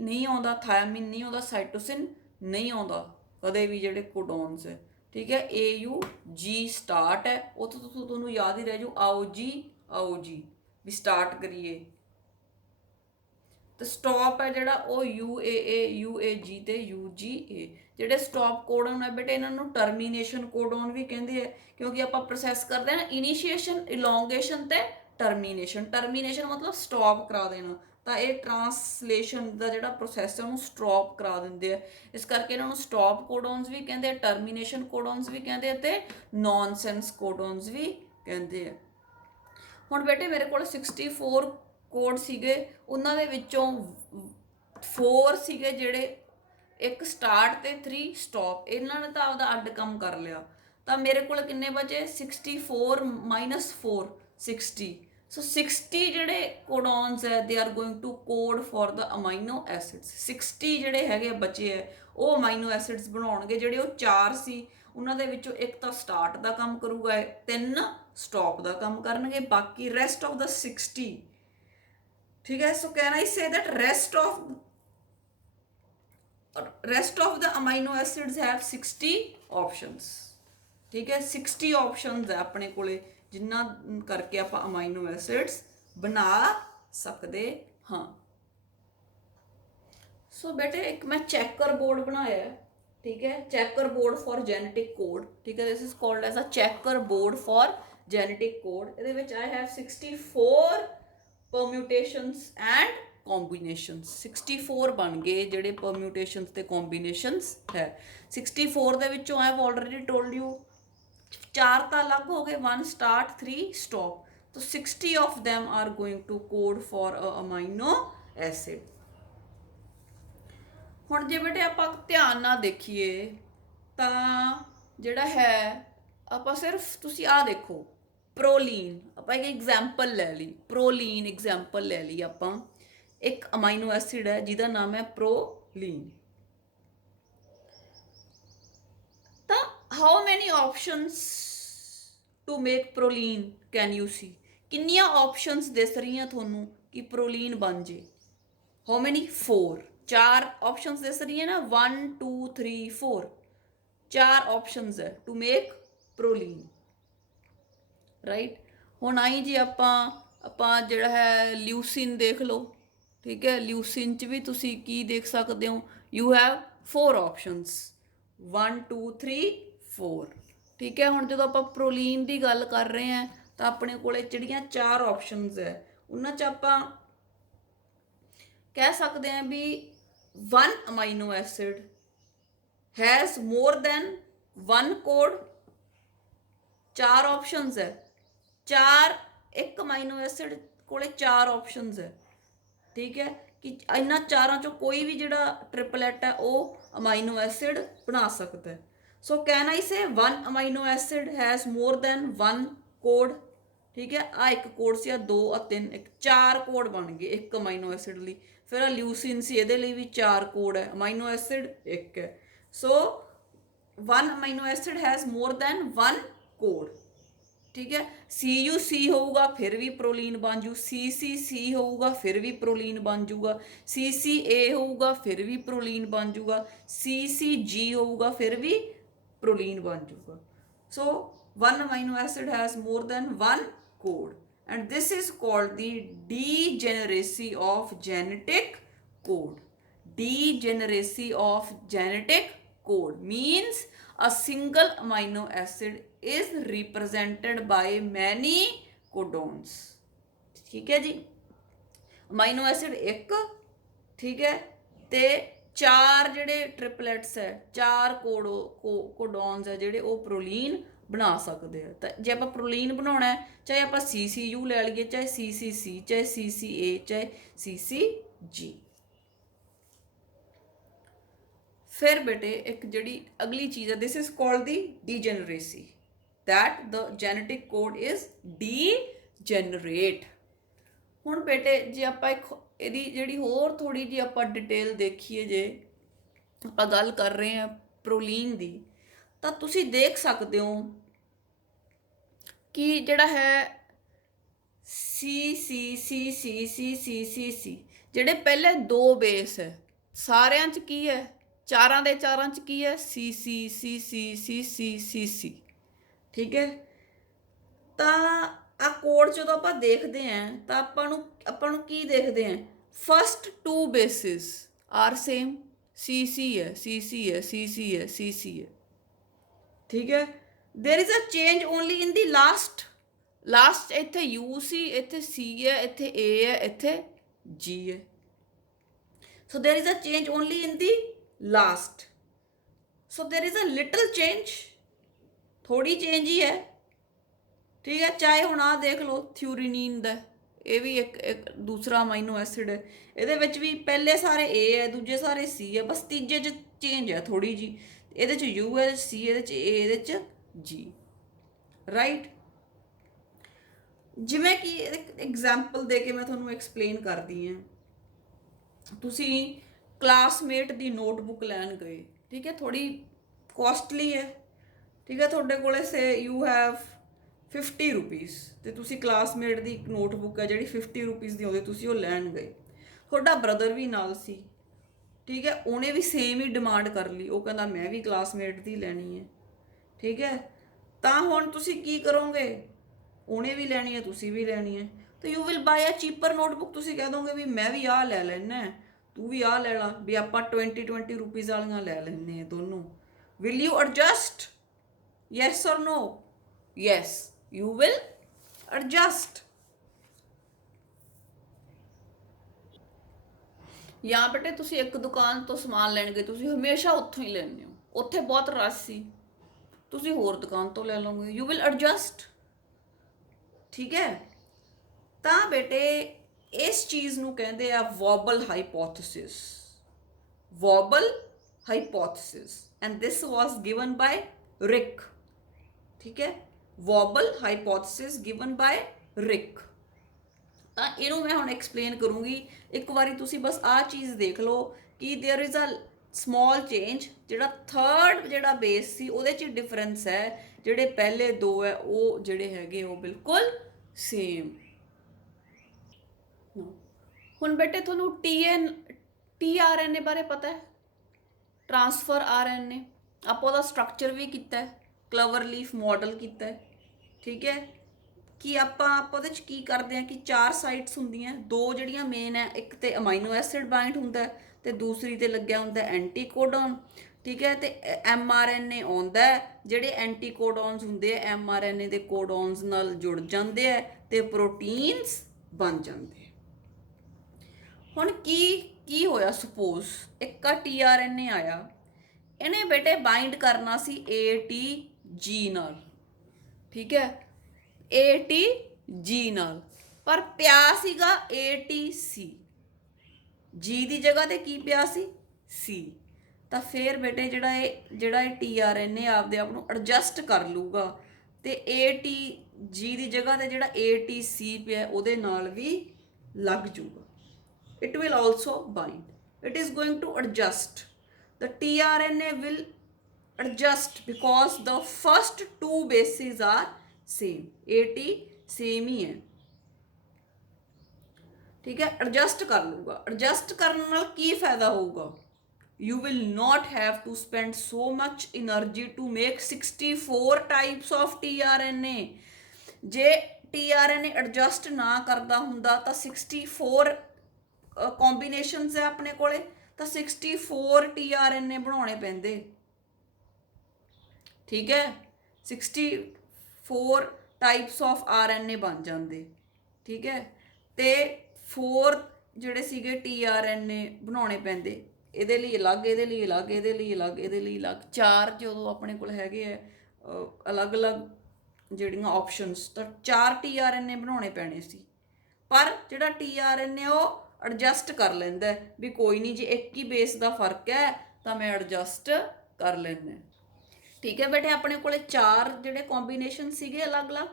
ਨਹੀਂ ਆਉਂਦਾ, ਥਾਇਮਿਨ ਨਹੀਂ ਆਉਂਦਾ, ਸਾਈਟੋਸਿਨ ਨਹੀਂ ਆਉਂਦਾ ਕਦੇ ਵੀ ਜਿਹੜੇ ਕੋਡੋਨਸ ਹੈ। ਠੀਕ ਹੈ, AUG ਸਟਾਰਟ ਹੈ, ਉੱਥੋਂ ਤੋਂ ਤੁਹਾਨੂੰ ਯਾਦ ਹੀ ਰਹਿ ਜਾਊ ਆਓ ਜੀ, ਆਓ ਜੀ, ਵੀ ਸਟਾਰਟ ਕਰੀਏ। ਤੇ ਸਟਾਪ ਹੈ ਜਿਹੜਾ ਉਹ UAA, UAG ਤੇ UGA। ਜਿਹੜੇ ਸਟਾਪ ਕੋਡਨ ਹੈ ਬੇਟੇ ਇਹਨਾਂ ਨੂੰ ਟਰਮੀਨੇਸ਼ਨ ਕੋਡਨ ਵੀ ਕਹਿੰਦੇ ਆ, ਕਿਉਂਕਿ ਆਪਾਂ ਪ੍ਰੋਸੈਸ ਕਰਦੇ ਹਾਂ ਨਾ ਇਨੀਸ਼ੀਏਸ਼ਨ, ਇਲੋਂਗੇਸ਼ਨ ਤੇ ਟਰਮੀਨੇਸ਼ਨ। ਟਰਮੀਨੇਸ਼ਨ ਮਤਲਬ ਸਟਾਪ ਕਰਾ ਦੇਣਾ, ਤਾਂ ਇਹ ਟਰਾਂਸਲੇਸ਼ਨ ਦਾ ਜਿਹੜਾ ਪ੍ਰੋਸੈਸ ਹੈ ਉਹਨੂੰ ਸਟਾਪ ਕਰਾ ਦਿੰਦੇ ਆ। ਇਸ ਕਰਕੇ ਇਹਨਾਂ ਨੂੰ ਸਟਾਪ ਕੋਡਨਸ ਵੀ ਕਹਿੰਦੇ ਆ, ਟਰਮੀਨੇਸ਼ਨ ਕੋਡਨਸ ਵੀ ਕਹਿੰਦੇ ਆ, ਤੇ ਨੌਨਸੈਂਸ ਕੋਡਨਸ ਵੀ ਕਹਿੰਦੇ ਆ। ਹੁਣ ਬੇਟੇ ਮੇਰੇ ਕੋਲ 64 ਕੋਡ ਸੀਗੇ, ਉਹਨਾਂ ਦੇ ਵਿੱਚੋਂ 4 ਸੀਗੇ ਜਿਹੜੇ ਇੱਕ ਸਟਾਰਟ ਤੇ 3 ਸਟਾਪ। ਇਹਨਾਂ ਨੇ ਤਾਂ ਆਪਦਾ ਅੱਡ ਕੰਮ ਕਰ ਲਿਆ। ਤਾਂ ਮੇਰੇ ਕੋਲ ਕਿੰਨੇ ਬਚੇ? 64 ਮਾਈਨਸ 4, 60। ਸੋ 60 ਜਿਹੜੇ ਕੋਡੋਨਸ ਹੈ they are going to code for the amino acids. 60 ਜਿਹੜੇ ਹੈਗੇ ਬਚੇ ਹੈ ਉਹ ਅਮਾਈਨੋ ਐਸਿਡਸ ਬਣਾਉਣਗੇ। ਜਿਹੜੇ ਉਹ 4 ਸੀ ਉਹਨਾਂ ਦੇ ਵਿੱਚੋਂ ਇੱਕ ਤਾਂ ਸਟਾਰਟ ਦਾ ਕੰਮ ਕਰੂਗਾ, 3 ਸਟਾਪ ਦਾ ਕੰਮ ਕਰਨਗੇ, ਬਾਕੀ ਰੈਸਟ ਆਫ ਦਾ 60। ਠੀਕ ਹੈ, so can I say that rest of the amino acids have 60 options। ਠੀਕ ਹੈ, 60 options ਹੈ ਆਪਣੇ ਕੋਲੇ ਜਿੰਨਾ ਕਰਕੇ ਆਪਾਂ ਅਮਾਈਨੋ ਐਸਿਡਸ ਬਣਾ ਸਕਦੇ ਹਾਂ। ਸੋ ਬੇਟੇ ਇੱਕ ਮੈਂ ਚੈਕਰ ਬੋਰਡ ਬਣਾਇਆ। ਠੀਕ ਹੈ, checker board for genetic code. ਠੀਕ ਹੈ, this is called as a checker board for genetic code. ਇਹਦੇ ਵਿੱਚ I have 64 permutations and combinations। 64 ਬਣ ਗਏ ਜਿਹੜੇ permutations ਤੇ combinations ਹੈ। 64 ਦੇ ਵਿੱਚੋਂ I have already told you 4 ਤਾਂ ਅਲੱਗ ਹੋ ਗਏ, 1 start, 3 stop। so 60 of them are going to code for a amino acid। ਹੁਣ ਜੇ ਬੇਟੇ ਆਪਾਂ ਧਿਆਨ ਨਾਲ ਦੇਖੀਏ ਤਾਂ ਜਿਹੜਾ ਹੈ ਆਪਾਂ ਸਿਰਫ ਤੁਸੀਂ ਆਹ ਦੇਖੋ ਪ੍ਰੋਲੀਨ, ਆਪਾਂ ਇੱਕ ਐਗਜ਼ਾਮਪਲ ਲੈ ਲਈ, ਪ੍ਰੋਲੀਨ ਐਗਜ਼ਾਮਪਲ ਲੈ ਲਈ ਆਪਾਂ। ਇੱਕ ਅਮਾਈਨੋ ਐਸਿਡ ਹੈ ਜਿਹਦਾ ਨਾਮ ਹੈ ਪ੍ਰੋਲੀਨ। ਤਾਂ how many options to make proline can you see? ਕਿੰਨੀਆਂ ਆਪਸ਼ਨਸ ਦਿਸ ਰਹੀਆਂ ਤੁਹਾਨੂੰ ਕਿ ਪ੍ਰੋਲੀਨ ਬਣ ਜੇ? How many? 4। 4 ਆਪਸ਼ਨਸ ਦਿਸ ਰਹੀਆਂ ਨਾ, 1 2 3 4। 4 ਆਪਸ਼ਨਸ ਹੈ ਟੂ ਮੇਕ ਪ੍ਰੋਲੀਨ, ਰਾਈਟ। ਹੁਣ ਆਈ ਜੀ ਆਪਾਂ ਜਿਹੜਾ ਹੈ ਲਿਊਸਿਨ ਦੇਖ ਲਓ। ਠੀਕ ਹੈ, ਲਿਊਸਿਨ 'ਚ ਵੀ ਤੁਸੀਂ ਕੀ ਦੇਖ ਸਕਦੇ ਹੋ? You have 4 options, 1 2 3 4। ਠੀਕ ਹੈ, ਹੁਣ ਜਦੋਂ ਆਪਾਂ ਪ੍ਰੋਲੀਨ ਦੀ ਗੱਲ ਕਰ ਰਹੇ ਹਾਂ ਤਾਂ ਆਪਣੇ ਕੋਲੇ ਜਿਹੜੀਆਂ 4 ਆਪਸ਼ਨਸ ਹੈ ਉਹਨਾਂ 'ਚ ਆਪਾਂ ਕਹਿ ਸਕਦੇ ਹਾਂ ਵੀ 1 amino acid has more than 1 code. 4 options ਹੈ, 4 ਇੱਕ ਅਮਾਈਨੋ ਐਸਿਡ ਕੋਲੇ 4 ਆਪਸ਼ਨਸ ਹੈ। ਠੀਕ ਹੈ, ਕਿ ਇਹਨਾਂ 4ਾਂ ਚੋਂ ਕੋਈ ਵੀ ਜਿਹੜਾ ਟ੍ਰਿਪਲੇਟ ਹੈ ਉਹ ਅਮਾਈਨੋ ਐਸਿਡ ਬਣਾ ਸਕਦਾ ਹੈ। So can I say 1 amino acid has more than 1 code. ਠੀਕ ਹੈ, ਆ ਇੱਕ ਕੋਡ ਸੀ, ਆ 2 ਆ 3, ਇੱਕ 4 ਕੋਡ ਬਣ ਗਏ ਇੱਕ ਅਮਾਈਨੋ ਐਸਿਡ ਲਈ। ਫਿਰ ਆ ਲਿਊਸਿਨ ਸੀ, ਇਹਦੇ ਲਈ ਵੀ 4 ਕੋਡ ਹੈ, ਅਮਾਈਨੋ ਐਸਿਡ ਇੱਕ ਹੈ। ਸੋ 1 amino acid has more than 1 code. ਠੀਕ ਹੈ, CUC ਹੋਊਗਾ ਫਿਰ ਵੀ ਪ੍ਰੋਲੀਨ ਬਣ ਜੂ, CCC ਹੋਊਗਾ ਫਿਰ ਵੀ ਪ੍ਰੋਲੀਨ ਬਣ ਜੂਗਾ, CCA ਹੋਊਗਾ ਫਿਰ ਵੀ ਪ੍ਰੋਲੀਨ ਬਣ ਜੂਗਾ, CCG ਹੋਊਗਾ ਫਿਰ ਵੀ ਪ੍ਰੋਲੀਨ ਬਣ ਜੂਗਾ। ਸੋ 1 amino acid has more than 1 code and this is called the degeneracy of genetic code. Degeneracy of genetic code means a single amino acid is represented by many codons. ठीक है जी, ਅਮਾਈਨੋ ਐਸਿਡ ਇੱਕ, ਠੀਕ ਹੈ, ਤੇ ਚਾਰ ਜਿਹੜੇ ਟ੍ਰਿਪਲੇਟਸ ਹੈ, ਚਾਰ ਕੋਡੋਨਸ ਹੈ ਜਿਹੜੇ ਉਹ ਪ੍ਰੋਲੀਨ ਬਣਾ ਸਕਦੇ ਆ। ਤਾਂ ਜੇ ਆਪਾਂ ਪ੍ਰੋਲੀਨ ਬਣਾਉਣਾ ਹੈ, ਚਾਹੇ ਆਪਾਂ CCU ਲੈ ਲਈਏ, ਚਾਹੇ CCC, ਚਾਹੇ CCA, ਚਾਹੇ CCG। ਫਿਰ ਬੇਟੇ ਇੱਕ ਜਿਹੜੀ ਅਗਲੀ ਚੀਜ਼ ਹੈ, this is called the ਡੀਜਨਰੇਸੀ, that the genetic code is degenerate। ਹੁਣ ਬੇਟੇ ਜੇ ਆਪਾਂ ਇੱਕ ਇਹਦੀ ਜਿਹੜੀ ਹੋਰ ਥੋੜੀ ਜਿਹੀ ਆਪਾਂ ਡਿਟੇਲ ਦੇਖੀਏ, ਜੇ ਆਪਾਂ ਗੱਲ ਕਰ ਰਹੇ ਹਾਂ ਪ੍ਰੋਲੀਨ ਦੀ, ਤਾਂ ਤੁਸੀਂ ਦੇਖ ਸਕਦੇ ਹੋ ਕਿ ਜਿਹੜਾ ਹੈ CCCCCCCC ਜਿਹੜੇ ਪਹਿਲੇ ਦੋ ਬੇਸ ਹੈ, ਸਾਰਿਆਂ 'ਚ ਕੀ ਹੈ, ਚਾਰਾਂ ਦੇ ਚਾਰਾਂ 'ਚ ਕੀ ਹੈ, CCCCCCCC। ਠੀਕ ਹੈ, ਤਾਂ ਆ ਕੋਡ ਜਦੋਂ ਆਪਾਂ ਦੇਖਦੇ ਹਾਂ ਤਾਂ ਆਪਾਂ ਨੂੰ ਕੀ ਦੇਖਦੇ ਹਾਂ, first two bases are same, CC ਹੈ, CC ਹੈ, CC ਹੈ, CC ਹੈ। ਠੀਕ ਹੈ, there is a change only in the last ਇੱਥੇ U ਸੀ, ਇੱਥੇ C ਹੈ, ਇੱਥੇ A ਹੈ, ਇੱਥੇ G ਹੈ। So there is a change only in the last, so there is a little change, ਥੋੜੀ ਚੇਂਜ ਹੀ ਹੈ। ਠੀਕ ਹੈ, ਚਾਹੇ ਹੁਣ ਆਹ ਦੇਖ ਲਓ ਥਿਊਰੀਨੀਨ ਦਾ, ਇਹ ਵੀ ਇੱਕ ਦੂਸਰਾ ਅਮਾਈਨੋ ਐਸਿਡ ਹੈ, ਇਹਦੇ ਵਿੱਚ ਵੀ ਪਹਿਲੇ ਸਾਰੇ A ਹੈ, ਦੂਜੇ ਸਾਰੇ C ਹੈ, ਬਸ ਤੀਜੇ 'ਚ ਚੇਂਜ ਹੈ ਥੋੜੀ ਜੀ, ਇਹਦੇ 'ਚ U ਹੈ, C ਇਹਦੇ 'ਚ A, ਇਹਦੇ 'ਚ G, ਰਾਈਟ। ਜਿਵੇਂ ਕਿ ਇੱਕ ਐਗਜ਼ਾਮਪਲ ਦੇ ਕੇ ਮੈਂ ਤੁਹਾਨੂੰ ਐਕਸਪਲੇਨ ਕਰਦੀ ਹਾਂ। ਤੁਸੀਂ ਕਲਾਸਮੇਟ ਦੀ ਨੋਟਬੁੱਕ ਲੈਣ ਗਏ, ਠੀਕ ਹੈ, ਥੋੜੀ ਕੋਸਟਲੀ ਹੈ, ਠੀਕ ਹੈ, ਤੁਹਾਡੇ ਕੋਲੇ ਸੇ ਯੂ ਹੈਵ 50 ਰੁਪੀਸ, ਅਤੇ ਤੁਸੀਂ ਕਲਾਸਮੇਟ ਦੀ ਇੱਕ ਨੋਟਬੁੱਕ ਹੈ ਜਿਹੜੀ 50 ਰੁਪੀਸ ਦੀ ਆਉਂਦੀ, ਤੁਸੀਂ ਉਹ ਲੈਣ ਗਏ, ਤੁਹਾਡਾ ਬ੍ਰਦਰ ਵੀ ਨਾਲ ਸੀ, ਠੀਕ ਹੈ, ਉਹਨੇ ਵੀ ਸੇਮ ਹੀ ਡਿਮਾਂਡ ਕਰ ਲਈ, ਉਹ ਕਹਿੰਦਾ ਮੈਂ ਵੀ ਕਲਾਸਮੇਟ ਦੀ ਲੈਣੀ ਹੈ। ਠੀਕ ਹੈ, ਤਾਂ ਹੁਣ ਤੁਸੀਂ ਕੀ ਕਰੋਗੇ, ਉਹਨੇ ਵੀ ਲੈਣੀ ਹੈ, ਤੁਸੀਂ ਵੀ ਲੈਣੀ ਹੈ, ਤਾਂ you will buy a cheaper notebook. ਤੁਸੀਂ ਕਹਿ ਦੋਗੇ ਵੀ ਮੈਂ ਵੀ ਆਹ ਲੈ ਲੈਣਾ, ਤੂੰ ਵੀ ਆਹ ਲੈ ਲਾ, ਵੀ ਆਪਾਂ 20 ਰੁਪੀਸ ਵਾਲੀਆਂ ਲੈ ਲੈਂਦੇ ਹਾਂ ਦੋਨੋਂ। Will you adjust, yes or no? Yes, you will adjust। ਜਾਂ ਬੇਟੇ ਤੁਸੀਂ ਇੱਕ ਦੁਕਾਨ ਤੋਂ ਸਮਾਨ ਲੈਣ ਗਏ, ਤੁਸੀਂ ਹਮੇਸ਼ਾ ਉੱਥੋਂ ਹੀ ਲੈਂਦੇ ਹੋ, ਉੱਥੇ ਬਹੁਤ ਰਸ਼ ਸੀ, ਤੁਸੀਂ ਹੋਰ ਦੁਕਾਨ ਤੋਂ ਲੈ ਲਓਗੇ, ਯੂ ਵਿਲ ਐਡਜਸਟ। ਠੀਕ ਹੈ, ਤਾਂ ਬੇਟੇ ਇਸ ਚੀਜ਼ ਨੂੰ ਕਹਿੰਦੇ ਆ ਵੋਬਲ ਹਾਈਪੋਥੇਸਿਸ, ਵੋਬਲ ਹਾਈਪੋਥੇਸਿਸ, ਐਂਡ ਦਿਸ ਵਾਸ ਗਿਵਨ ਬਾय ਰਿਕ। ਠੀਕ ਹੈ, ਵੋਬਲ ਹਾਈਪੋਥੇਸਿਸ ਗਿਵਨ ਬਾय ਰਿਕ। ਤਾਂ ਇਹਨੂੰ ਮੈਂ ਹੁਣ ਐਕਸਪਲੇਨ ਕਰੂੰਗੀ। ਇੱਕ ਵਾਰੀ ਤੁਸੀਂ ਬਸ ਆਹ ਚੀਜ਼ ਦੇਖ ਲਓ ਕਿ there is a small change, ਜਿਹੜਾ ਥਰਡ ਜਿਹੜਾ ਬੇਸ ਸੀ ਉਹਦੇ 'ਚ ਡਿਫਰੈਂਸ ਹੈ, ਜਿਹੜੇ ਪਹਿਲੇ ਦੋ ਹੈ ਉਹ ਜਿਹੜੇ ਹੈਗੇ ਉਹ ਬਿਲਕੁਲ ਸੇਮ। ਹੁਣ ਬੇਟੇ ਤੁਹਾਨੂੰ tRNA ਬਾਰੇ ਪਤਾ ਹੈ, ਟ੍ਰਾਂਸਫਰ RNA, ਆਪਾਂ ਉਹਦਾ ਸਟਰਕਚਰ ਵੀ ਕੀਤਾ ਹੈ, ਕਲਵਰ ਲੀਫ ਮਾਡਲ ਕੀਤਾ ਹੈ। ਠੀਕ ਹੈ, ਕਿ ਆਪਾਂ ਉਹਦੇ 'ਚ ਕੀ ਕਰਦੇ ਹਾਂ ਕਿ ਚਾਰ ਸਾਈਟਸ ਹੁੰਦੀਆਂ, ਦੋ ਜਿਹੜੀਆਂ ਮੇਨ ਹੈ, ਇੱਕ ਤੇ ਅਮਾਈਨੋ ਐਸਿਡ ਬਾਈਂਡ ਹੁੰਦਾ ਤੇ ਦੂਸਰੀ ਤੇ ਲੱਗਿਆ ਹੁੰਦਾ ਐਂਟੀਕੋਡਨ। ਠੀਕ ਹੈ, ਤੇ mRNA ਆਉਂਦਾ, ਜਿਹੜੇ ਐਂਟੀਕੋਡਨਸ ਹੁੰਦੇ ਆ mRNA ਦੇ ਕੋਡਨਸ ਨਾਲ ਜੁੜ ਜਾਂਦੇ ਆ ਤੇ ਪ੍ਰੋਟੀਨਸ ਬਣ ਜਾਂਦੇ। ਹੁਣ ਕੀ ਹੋਇਆ, ਸਪੋਜ਼ ਇੱਕ tRNA ਆਇਆ, ਇਹਨੇ ਬੇਟੇ ਬਾਈਂਡ ਕਰਨਾ ਸੀ ATG ਨਾਲ। ਠੀਕ ਹੈ, ATG ਨਾਲ, ਪਰ ਪਿਆ ਸੀਗਾ ATC, G ਦੀ ਜਗ੍ਹਾ ਤੇ ਕੀ ਪਿਆ ਸੀ, C। ਤਾਂ ਫਿਰ ਬੇਟੇ ਜਿਹੜਾ ਇਹ tRNA ਆਪਦੇ ਆਪ ਨੂੰ ਐਡਜਸਟ ਕਰ ਲੂਗਾ ਤੇ ATG ਦੀ ਜਗ੍ਹਾ ਤੇ ਜਿਹੜਾ ATC ਪਿਆ ਉਹਦੇ ਨਾਲ ਵੀ ਲੱਗ ਜੂਗਾ। It will also bind, it is going to adjust, the tRNA will adjust because the first two bases are same, AT same ਹੀ ਹੈ। ਠੀਕ ਹੈ, ਐਡਜਸਟ ਕਰ ਲੂਗਾ। ਐਡਜਸਟ ਕਰਨ ਨਾਲ ਕੀ ਫਾਇਦਾ ਹੋਊਗਾ, you will not have to spend so much energy to make 64 types of tRNA। ਜੇ TRNA ਐਡਜਸਟ ਨਾ ਕਰਦਾ ਹੁੰਦਾ ਤਾਂ 64 ਕੰਬੀਨੇਸ਼ਨਸ ਹੈ ਆਪਣੇ ਕੋਲੇ, ਤਾਂ 64 TRNA ਬਣਾਉਣੇ ਪੈਂਦੇ। ਠੀਕ ਹੈ, 64 ਟਾਈਪਸ ਆਫ RNA ਬਣ ਜਾਂਦੇ। ਠੀਕ ਹੈ, ਤੇ 4 ਜਿਹੜੇ ਸੀਗੇ TRNA ਬਣਾਉਣੇ ਪੈਂਦੇ, ਇਹਦੇ ਲਈ ਅਲੱਗ, ਇਹਦੇ ਲਈ ਅਲੱਗ, ਇਹਦੇ ਲਈ ਅਲੱਗ, ਇਹਦੇ ਲਈ ਅਲੱਗ। 4 ਜਦੋਂ ਆਪਣੇ ਕੋਲ ਹੈਗੇ ਆ ਅਲੱਗ-ਅਲੱਗ ਜਿਹੜੀਆਂ ਆਪਸ਼ਨਸ, ਤਾਂ 4 TRNA ਬਣਾਉਣੇ ਪੈਣੇ ਸੀ। ਪਰ ਜਿਹੜਾ TRNA ਉਹ ਐਡਜਸਟ ਕਰ ਲੈਂਦਾ ਵੀ ਕੋਈ ਨਹੀਂ, ਜੇ ਇੱਕ ਹੀ ਬੇਸ ਦਾ ਫਰਕ ਹੈ ਤਾਂ ਮੈਂ ਐਡਜਸਟ ਕਰ ਲੈਂਦਾ। ਠੀਕ ਹੈ ਬੇਟੇ, ਆਪਣੇ ਕੋਲੇ 4 ਜਿਹੜੇ ਕੰਬੀਨੇਸ਼ਨ ਸੀਗੇ ਅਲੱਗ-ਅਲੱਗ,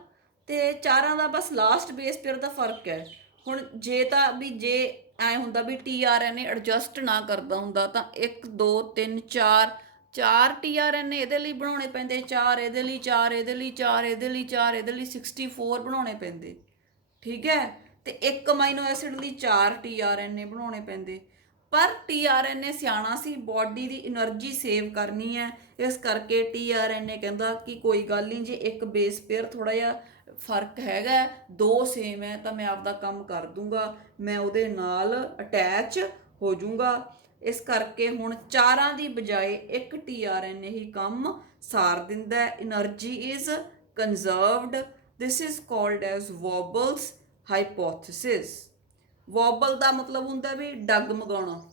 ਤੇ ਚਾਰਾਂ ਦਾ ਬਸ ਲਾਸਟ ਬੇਸ ਪੇਅਰ ਦਾ ਫਰਕ ਹੈ। ਹੁਣ ਜੇ ਤਾਂ ਵੀ ਜੇ ਐ ਹੁੰਦਾ ਵੀ TRNA ਐਡਜਸਟ ਨਾ ਕਰਦਾ ਹੁੰਦਾ ਤਾਂ 1 2 3 4 TRNA ਇਹਦੇ ਲਈ ਬਣਾਉਣੇ ਪੈਂਦੇ, 4 ਇਹਦੇ ਲਈ, 4 ਇਹਦੇ ਲਈ, 4 ਇਹਦੇ ਲਈ, 4 ਇਹਦੇ ਲਈ, 64 ਬਣਾਉਣੇ ਪੈਂਦੇ। ਠੀਕ ਹੈ, ਤੇ ਇੱਕ ਅਮਾਈਨੋ ਐਸਿਡ ਲਈ 4 TRNA ਬਣਾਉਣੇ ਪੈਂਦੇ। ਪਰ TRNA ਸਿਆਣਾ ਸੀ, ਬੋਡੀ ਦੀ એનર્ਜੀ ਸੇਵ ਕਰਨੀ ਹੈ, ਇਸ ਕਰਕੇ TRNA ਕਹਿੰਦਾ ਕਿ ਕੋਈ ਗੱਲ ਨਹੀਂ, ਜੇ ਇੱਕ ਬੇਸ ਪੇਅਰ ਥੋੜਾ ਜਿਹਾ ਫਰਕ ਹੈਗਾ, 2 ਸੇਮ ਹੈ, ਤਾਂ ਮੈਂ ਆਪਦਾ ਕੰਮ ਕਰ ਦੂੰਗਾ, ਮੈਂ ਉਹਦੇ ਨਾਲ ਅਟੈਚ ਹੋ ਜਾਊਂਗਾ। ਇਸ ਕਰਕੇ ਹੁਣ 4 ਦੀ ਬਜਾਏ ਇੱਕ TRNA ਹੀ ਕੰਮ ਸਾਰ ਦਿੰਦਾ। Energy is conserved. This is called as wobble's hypothesis. Wobble ਦਾ ਮਤਲਬ ਹੁੰਦਾ ਵੀ ਡਗਮਗਾਉਣਾ।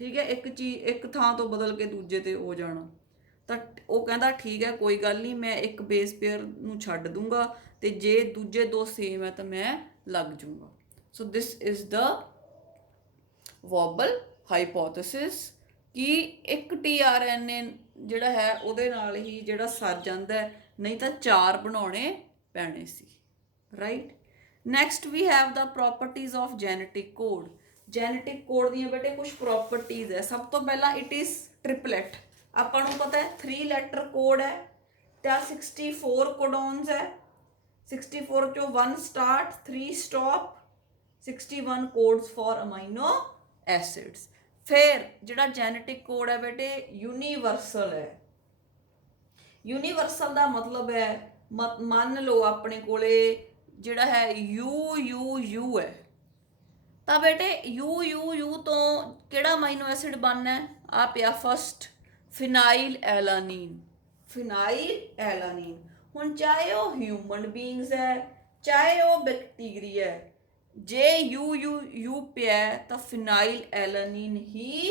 ਠੀਕ ਹੈ, ਇੱਕ ਚੀਜ਼ ਇੱਕ ਥਾਂ ਤੋਂ ਬਦਲ ਕੇ ਦੂਜੇ ਤੇ ਹੋ ਜਾਣਾ। ਤਾਂ ਉਹ ਕਹਿੰਦਾ ਠੀਕ ਹੈ, ਕੋਈ ਗੱਲ ਨਹੀਂ, ਮੈਂ ਇੱਕ ਬੇਸ ਪੇਅਰ ਨੂੰ ਛੱਡ ਦੂੰਗਾ, ਤੇ ਜੇ ਦੂਜੇ 2 ਸੇਮ ਹੈ ਤਾਂ ਮੈਂ ਲੱਗ ਜੂੰਗਾ। ਸੋ ਦਿਸ ਇਜ਼ ਦ ਵੋਬਲ ਹਾਈਪੋਥੇਸਿਸ, ਕਿ ਇੱਕ TRNA ਜਿਹੜਾ ਹੈ ਉਹਦੇ ਨਾਲ ਹੀ ਜਿਹੜਾ ਸਰ ਜਾਂਦਾ, ਨਹੀਂ ਤਾਂ 4 ਬਣਾਉਣੇ ਪੈਣੇ ਸੀ। Right. Next we have the properties of genetic code. Genetic code ਦੀਆਂ ਬੇਟੇ ਕੁਝ ਪ੍ਰੋਪਰਟੀਜ਼ ਹੈ। ਸਭ ਤੋਂ ਪਹਿਲਾਂ ਇਟ ਇਜ਼ ਟ੍ਰਿਪਲੇਟ। ਆਪਾਂ ਨੂੰ ਪਤਾ ਹੈ 3 ਲੈਟਰ ਕੋਡ ਹੈ, ਤਾਂ 64 ਕੋਡੋਨਸ ਹੈ। 64 ਚੋਂ 1 start, 3 stop, 61 codes for amino acids. ਫਿਰ ਜਿਹੜਾ ਜੈਨੇਟਿਕ ਕੋਡ ਹੈ ਬੇਟੇ ਯੂਨੀਵਰਸਲ ਹੈ। ਯੂਨੀਵਰਸਲ ਦਾ ਮਤਲਬ ਹੈ, ਮੰਨ ਲਓ ਆਪਣੇ ਕੋਲੇ ਜਿਹੜਾ ਹੈ UUU ਹੈ, ਤਾਂ ਬੇਟੇ UUU ਤੋਂ ਕਿਹੜਾ ਅਮਾਈਨੋ ਐਸਿਡ ਬਣਨਾ ਹੈ? ਆ ਪਿਆ ਫਸਟ, ਫਿਨਾਈਲ ਐਲਾਨੀਨ। ਫਿਨਾਈਲ ਐਲਾਨੀਨ। ਹੁਣ ਚਾਹੇ ਉਹ ਹਿਊਮਨ ਬੀਇੰਗਸ ਹੈ, ਚਾਹੇ ਉਹ ਬੈਕਟੀਰੀਆ ਹੈ, ਜੇ UUU ਪਿਆ ਤਾਂ ਫਿਨਾਈਲ ਐਲਾਨੀਨ ਹੀ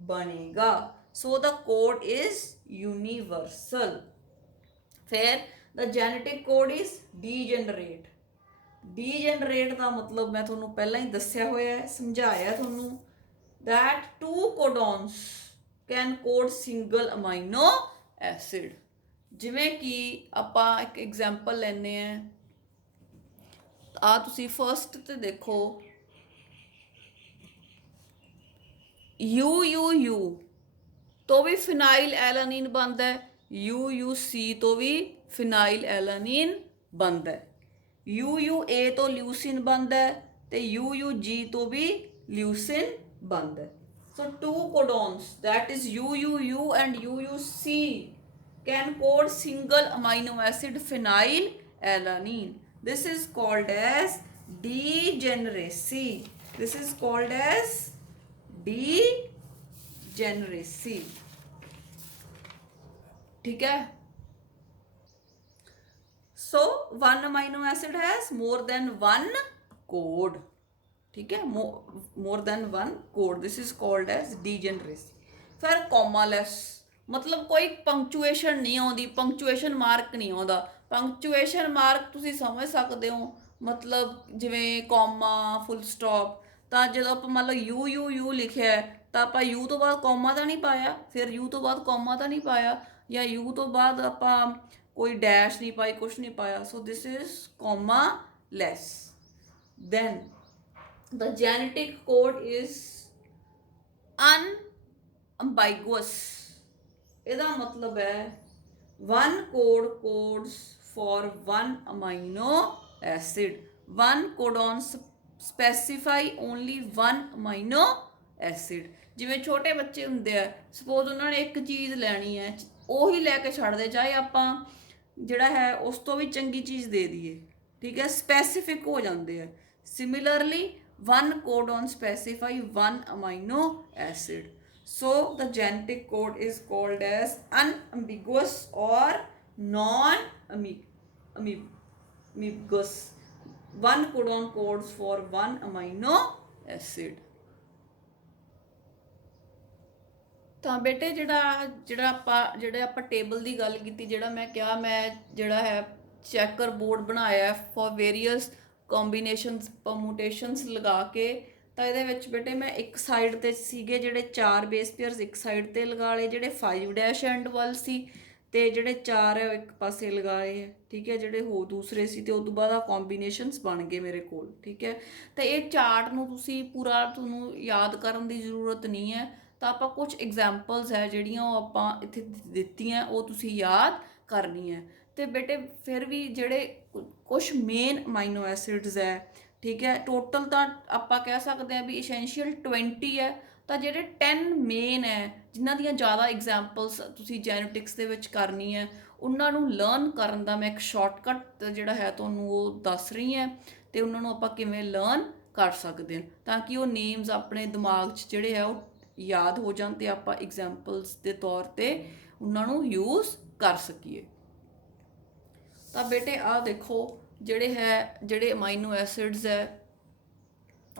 ਬਣੇਗਾ। ਸੋ ਦ ਕੋਡ ਇਜ਼ ਯੂਨੀਵਰਸਲ। ਫਿਰ ਦ genetic code is degenerate. Degenerate ਦਾ ਮਤਲਬ ਮੈਂ ਤੁਹਾਨੂੰ ਪਹਿਲਾਂ ਹੀ ਦੱਸਿਆ ਹੋਇਆ ਹੈ, ਸਮਝਾਇਆ ਤੁਹਾਨੂੰ, that 2 codons can code single amino acid. ਜਿਵੇਂ ਕਿ ਆਪਾਂ ਇੱਕ ਐਗਜ਼ਾਮਪਲ ਲੈਂਦੇ ਹਾਂ, ਆ ਤੁਸੀਂ ਫਸਟ ਤੇ ਦੇਖੋ, UUU ਤੋਂ ਵੀ ਫਿਨਾਈਲ ਐਲਾਨੀਨ ਬਣਦਾ ਹੈ, UUC ਤੋਂ ਵੀ ਫਿਨਾਈਲ ਐਲਾਨੀਨ ਬਣਦਾ ਹੈ, UUA ਤੋਂ ਲਿਊਸਿਨ ਬਣਦਾ ਹੈ, ਤੇ UUG ਤੋਂ ਵੀ ਲਿਊਸਿਨ ਬਣਦਾ ਹੈ। So 2 codons, that is UUU and UUC, can code single amino acid phenylalanine. This is called as degeneracy. This is called as degeneracy. ठीक है? So one amino acid has more than one code. ठीक है, more than one code. This is called as degeneracy. फिर commaless, मतलब कोई punctuation नहीं आती, punctuation mark नहीं आता। पंक्चुएशन मार्क तुसी समझ सकते हो, मतलब जिवें कॉमा, फुल स्टॉप। ਤਾਂ ਜਦੋਂ ਆਪਾਂ ਮੰਨ ਲਓ UUU ਲਿਖਿਆ ਤਾਂ ਆਪਾਂ U ਤੋਂ ਬਾਅਦ ਕੌਮਾ ਤਾਂ ਨਹੀਂ ਪਾਇਆ, ਫਿਰ U ਤੋਂ ਬਾਅਦ ਕੌਮਾ ਤਾਂ ਨਹੀਂ ਪਾਇਆ, ਜਾਂ U ਤੋਂ ਬਾਅਦ ਆਪਾਂ ਕੋਈ ਡੈਸ਼ ਨਹੀਂ ਪਾਈ, ਕੁਛ ਨਹੀਂ ਪਾਇਆ। So this is commaless. Then the genetic code is unambiguous. ਇਹਦਾ ਮਤਲਬ ਹੈ one code codes for one amino acid. One codon specify only one amino acid. ਜਿਵੇਂ ਛੋਟੇ ਬੱਚੇ ਹੁੰਦੇ ਆ, ਸਪੋਜ਼ ਉਹਨਾਂ ਨੇ ਇੱਕ ਚੀਜ਼ ਲੈਣੀ ਹੈ, ਉਹੀ ਲੈ ਕੇ ਛੱਡਦੇ, ਚਾਹੇ ਆਪਾਂ ਜਿਹੜਾ ਹੈ ਉਸ ਤੋਂ ਵੀ ਚੰਗੀ ਚੀਜ਼ ਦੇ ਦਈਏ, ठीक है, स्पैसिफिक हो जाते हैं। Similarly one codon specify one amino acid, so the genetic code is called as unambiguous or non-ambiguous. One codon codes for one amino acid. ਤਾਂ ਬੇਟੇ ਜਿਹੜਾ ਆਪਾਂ ਟੇਬਲ ਦੀ ਗੱਲ ਕੀਤੀ, ਜਿਹੜਾ ਮੈਂ ਕਿਹਾ ਮੈਂ ਜਿਹੜਾ ਹੈ ਚੈਕਰ ਬੋਰਡ ਬਣਾਇਆ ਫॉर ਵੇਰੀਅਸ ਕੰਬੀਨੇਸ਼ਨਸ ਪਰਮੂਟੇਸ਼ਨਸ ਲਗਾ ਕੇ, ਤਾਂ ਇਹਦੇ ਵਿੱਚ ਬੇਟੇ ਮੈਂ ਇੱਕ ਸਾਈਡ ਤੇ ਸੀਗੇ ਜਿਹੜੇ 4 ਬੇਸ ਪੇਅਰਸ ਇੱਕ ਸਾਈਡ ਤੇ ਲਗਾ ਲਏ, ਜਿਹੜੇ 5 ਡੈਸ਼ ਐਂਡ ਵੱਲ ਸੀ, ਤੇ ਜਿਹੜੇ 4 ਹੈ ਇੱਕ ਪਾਸੇ ਲਗਾਏ ਹੈ, ਠੀਕ ਹੈ, ਜਿਹੜੇ ਹੋ ਦੂਸਰੇ ਸੀ, ਤੇ ਉਸ ਤੋਂ ਬਾਅਦ ਆ ਕੰਬੀਨੇਸ਼ਨਸ ਬਣ ਗਏ ਮੇਰੇ ਕੋਲ, ਠੀਕ ਹੈ। ਤਾਂ ਇਹ ਚਾਰਟ ਨੂੰ ਤੁਸੀਂ ਪੂਰਾ ਤੁਹਾਨੂੰ ਯਾਦ ਕਰਨ ਦੀ ਜ਼ਰੂਰਤ ਨਹੀਂ ਹੈ, ਤਾਂ ਆਪਾਂ ਕੁਝ ਐਗਜ਼ਾਮਪਲਸ ਹੈ ਜਿਹੜੀਆਂ ਉਹ ਆਪਾਂ ਇੱਥੇ ਦਿੱਤੀਆਂ, ਉਹ ਤੁਸੀਂ ਯਾਦ ਕਰਨੀ ਹੈ। ਤੇ ਬੇਟੇ ਫਿਰ ਵੀ ਜਿਹੜੇ ਕੁਝ ਮੇਨ ਅਮਾਈਨੋ ਐਸਿਡਸ ਹੈ, ਠੀਕ ਹੈ, ਟੋਟਲ ਤਾਂ ਆਪਾਂ ਕਹਿ ਸਕਦੇ ਹਾਂ ਵੀ ਇਸੈਂਸ਼ੀਅਲ 20 ਹੈ, ਤਾਂ ਜਿਹੜੇ 10 ਮੇਨ ਹੈ ਜਿਨ੍ਹਾਂ ਦੀਆਂ ਜ਼ਿਆਦਾ ਐਗਜ਼ਾਮਪਲਸ ਤੁਸੀਂ ਜੈਨੇਟਿਕਸ ਦੇ ਵਿੱਚ ਕਰਨੀ ਹੈ, ਉਹਨਾਂ ਨੂੰ ਲਰਨ ਕਰਨ ਦਾ ਮੈਂ ਇੱਕ ਸ਼ਾਰਟਕਟ ਜਿਹੜਾ ਹੈ ਤੁਹਾਨੂੰ ਉਹ ਦੱਸ ਰਹੀ ਹਾਂ, ਤੇ ਉਹਨਾਂ ਨੂੰ ਆਪਾਂ ਕਿਵੇਂ ਲਰਨ ਕਰ ਸਕਦੇ ਹਾਂ ਤਾਂ ਕਿ ਉਹ ਨੇਮਸ ਆਪਣੇ ਦਿਮਾਗ 'ਚ ਜਿਹੜੇ ਹੈ ਉਹ ਯਾਦ ਹੋ ਜਾਣ, ਤੇ ਆਪਾਂ ਐਗਜ਼ਾਮਪਲਸ ਦੇ ਤੌਰ ਤੇ ਉਹਨਾਂ ਨੂੰ ਯੂਜ਼ ਕਰ ਸਕੀਏ। ਤਾਂ ਬੇਟੇ ਆਹ ਦੇਖੋ ਜਿਹੜੇ ਅਮਾਈਨੋ ਐਸਿਡਸ ਹੈ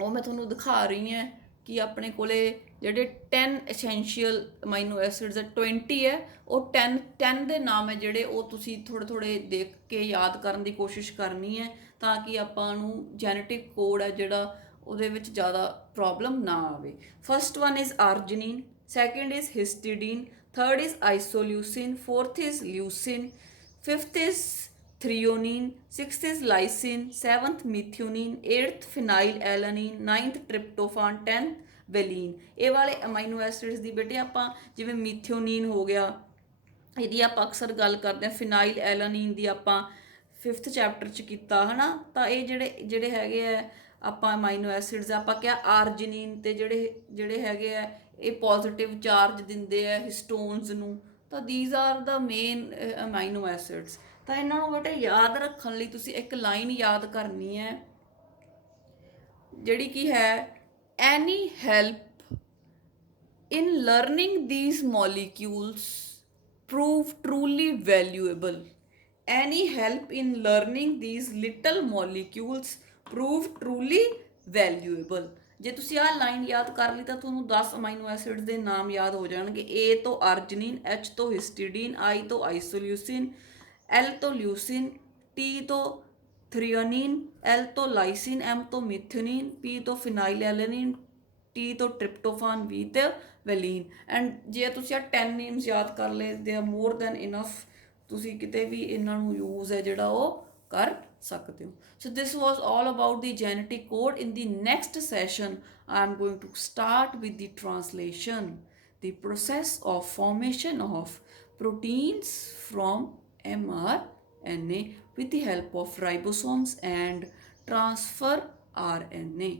ਉਹ ਮੈਂ ਤੁਹਾਨੂੰ ਦਿਖਾ ਰਹੀ ਹਾਂ ਕਿ ਆਪਣੇ ਕੋਲੇ ਜਿਹੜੇ 10 ਐਸੈਂਸ਼ੀਅਲ ਅਮਾਈਨੋ ਐਸਿਡਸ ਹੈ, 20 ਹੈ, ਉਹ 10 ਦੇ ਨਾਮ ਹੈ ਜਿਹੜੇ ਉਹ ਤੁਸੀਂ ਥੋੜ੍ਹੇ ਦੇਖ ਕੇ ਯਾਦ ਕਰਨ ਦੀ ਕੋਸ਼ਿਸ਼ ਕਰਨੀ ਹੈ, ਤਾਂ ਕਿ ਆਪਾਂ ਨੂੰ ਜੈਨੇਟਿਕ ਕੋਡ ਹੈ ਜਿਹੜਾ ਉਹਦੇ ਵਿੱਚ ਜ਼ਿਆਦਾ ਪ੍ਰੋਬਲਮ ਨਾ ਆਵੇ। First one is arginine, second is histidine, third is isoleucine, fourth is leucine, fifth is threonine, sixth is lysine, seventh methionine, eighth phenylalanine, ninth tryptophan, 10th valine। ਇਹ ਵਾਲੇ ਅਮਾਈਨੋ ਐਸਿਡਸ ਦੀ ਬੇਟੇ ਆਪਾਂ ਜਿਵੇਂ ਮੀਥਿਓਨੀਨ ਹੋ ਗਿਆ, ਇਹਦੀ ਆਪਾਂ ਅਕਸਰ ਗੱਲ ਕਰਦੇ ਹਾਂ, ਫਿਨਾਈਲ ਐਲਾਨੀਨ ਦੀ ਆਪਾਂ 5th ਚੈਪਟਰ 'ਚ ਕੀਤਾ ਹੈ ਨਾ। ਤਾਂ ਇਹ ਜਿਹੜੇ ਹੈਗੇ ਆ ਆਪਾਂ ਅਮਾਈਨੋ ਐਸਿਡਸ ਆਪਾਂ ਕਿਹਾ ਆਰਜਿਨਿਨ, ਤੇ ਜਿਹੜੇ ਹੈਗੇ ਆ ਇਹ ਪੋਜ਼ਿਟਿਵ ਚਾਰਜ ਦਿੰਦੇ ਆ ਹਿਸਟੋਨਸ ਨੂੰ, ਤਾਂ these are the main amino acids. ਤਾਂ ਇਹਨਾਂ ਨੂੰ ਬੇਟੇ ਯਾਦ ਰੱਖਣ ਲਈ ਤੁਸੀਂ ਇੱਕ ਲਾਈਨ ਯਾਦ ਕਰਨੀ ਹੈ ਜਿਹੜੀ ਕੀ ਹੈ, any help in learning these molecules prove truly valuable. Any help in learning these little molecules prove truly valuable. ਜੇ ਤੁਸੀਂ ਆਹ ਲਾਈਨ ਯਾਦ ਕਰ ਲਈ ਤਾਂ ਤੁਹਾਨੂੰ 10 ਅਮਾਈਨੋ ਐਸਿਡਸ ਦੇ ਨਾਮ ਯਾਦ ਹੋ ਜਾਣਗੇ। A ਤੋਂ ਆਰਜਿਨਿਨ, H ਤੋਂ ਹਿਸਟੀਡੀਨ, I ਤੋਂ ਆਈਸੋਲਿਊਸਿਨ, L ਤੋਂ ਲਿਊਸਿਨ, T ਤੋਂ ਥ੍ਰੀਓਨੀਨ, L ਤੋਂ ਲਾਈਸਿਨ, M ਤੋਂ ਮਿਥਿਓਨੀਨ, P ਤੋਂ ਫਿਨਾਈਲਐਲੈਨਿਨ, T ਤੋਂ ਟ੍ਰਿਪਟੋਫਾਨ, V ਤੇ ਵੈਲੀਨ। ਐਂਡ ਜੇ ਤੁਸੀਂ ਆ 10 ਨੇਮਸ ਯਾਦ ਕਰ ਲਏ, they are more than enough, ਤੁਸੀਂ ਕਿਤੇ ਵੀ ਇਹਨਾਂ ਨੂੰ ਯੂਜ਼ ਹੈ ਜਿਹੜਾ ਉਹ ਕਰ ਸਕਦੇ ਹੋ। So this was all about the genetic code. In the next session I am going to start with the translation, the process of formation of proteins from mRNA with the help of ribosomes and transfer RNA.